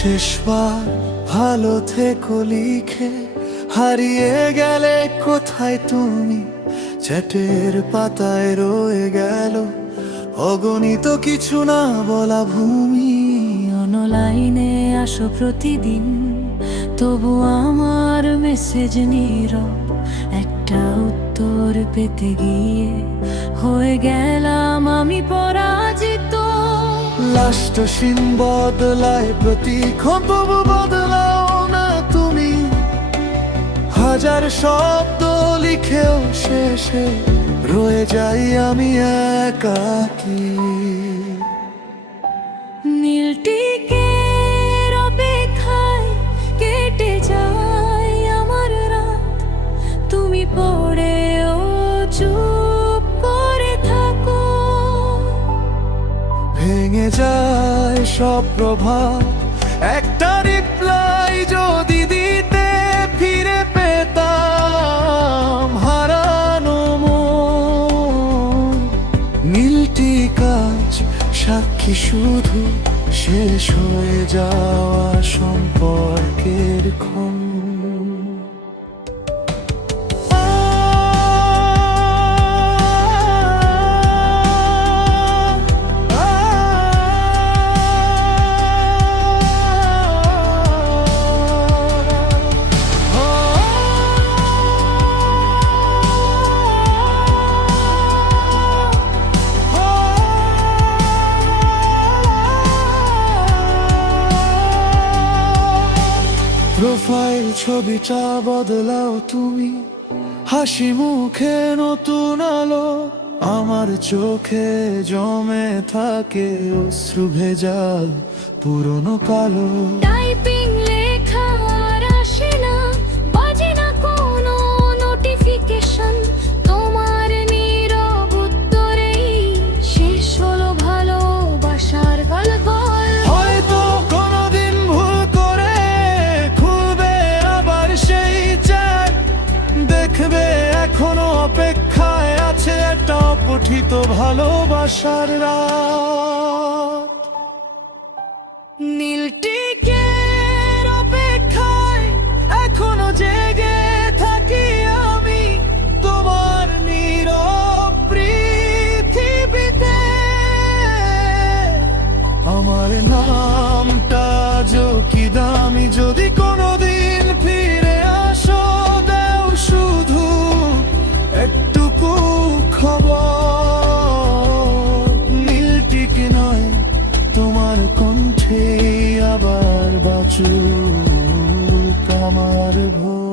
শেষবার ভালো থেকো লিখে হারিয়ে গেলে কোথায় তুমি, চ্যাটের পাতায় রয়ে গেল অগণিত কিছু না বলা ভূমি। অনলাইনে আসো প্রতিদিন, তবু আমার মেসেজ নীরব। একটা উত্তর পেতে গিয়ে হয়ে গেলাম আমি পরাজিত। লাস্ট সিন বদলায় প্রতিক্ষণ, তবু বদলাও না তুমি। হাজার শব্দ লিখেও শেষে রয়ে যাই আমি একাকী। নীল টিকের অপেক্ষায় কেটে যায় আমার রাত, তুমি পড়েও চুপ করে থাকো। ভেঙে যায় সব প্রভাব, একটা রিপ্লাই যদি দিতে ফিরে পেতাম হারানো মন। নীলটি কাজ সাক্ষী শুধু শেষ হয়ে যাওয়া সম্পর্কের ক্ষণ। প্রোফাইল ছবিটা বদলাও তুমি, হাসি মুখে নতুন আলো। আমার চোখে জমে থাকে অশ্রু ভেজাল পুরনো কালো। টাইপিং লেখা আর আসে না, বাজে না কোনো নোটিফিকেশন। তোমার নীরব উত্তরেই শেষ হলো ভালোবাসার গল্প। হয়তো কোনোদিন ভুল করে খুলবে আবার সেই চ্যাট, দেখবে এখনো অপেক্ষায় আছে একটা অপঠিত ভালোবাসার রাত। নীল টিকের অপেক্ষায় এখনো জেগে থাকি আমি তোমার নীরব পৃথিবীতে। আমার নামটা কি দামি, যদি কোনোদিন ফিরে আসো দাও শুধু একটুকু খবর। নীলটিক নয় তোমার কণ্ঠে আবার বাঁচুক আমার ভোর।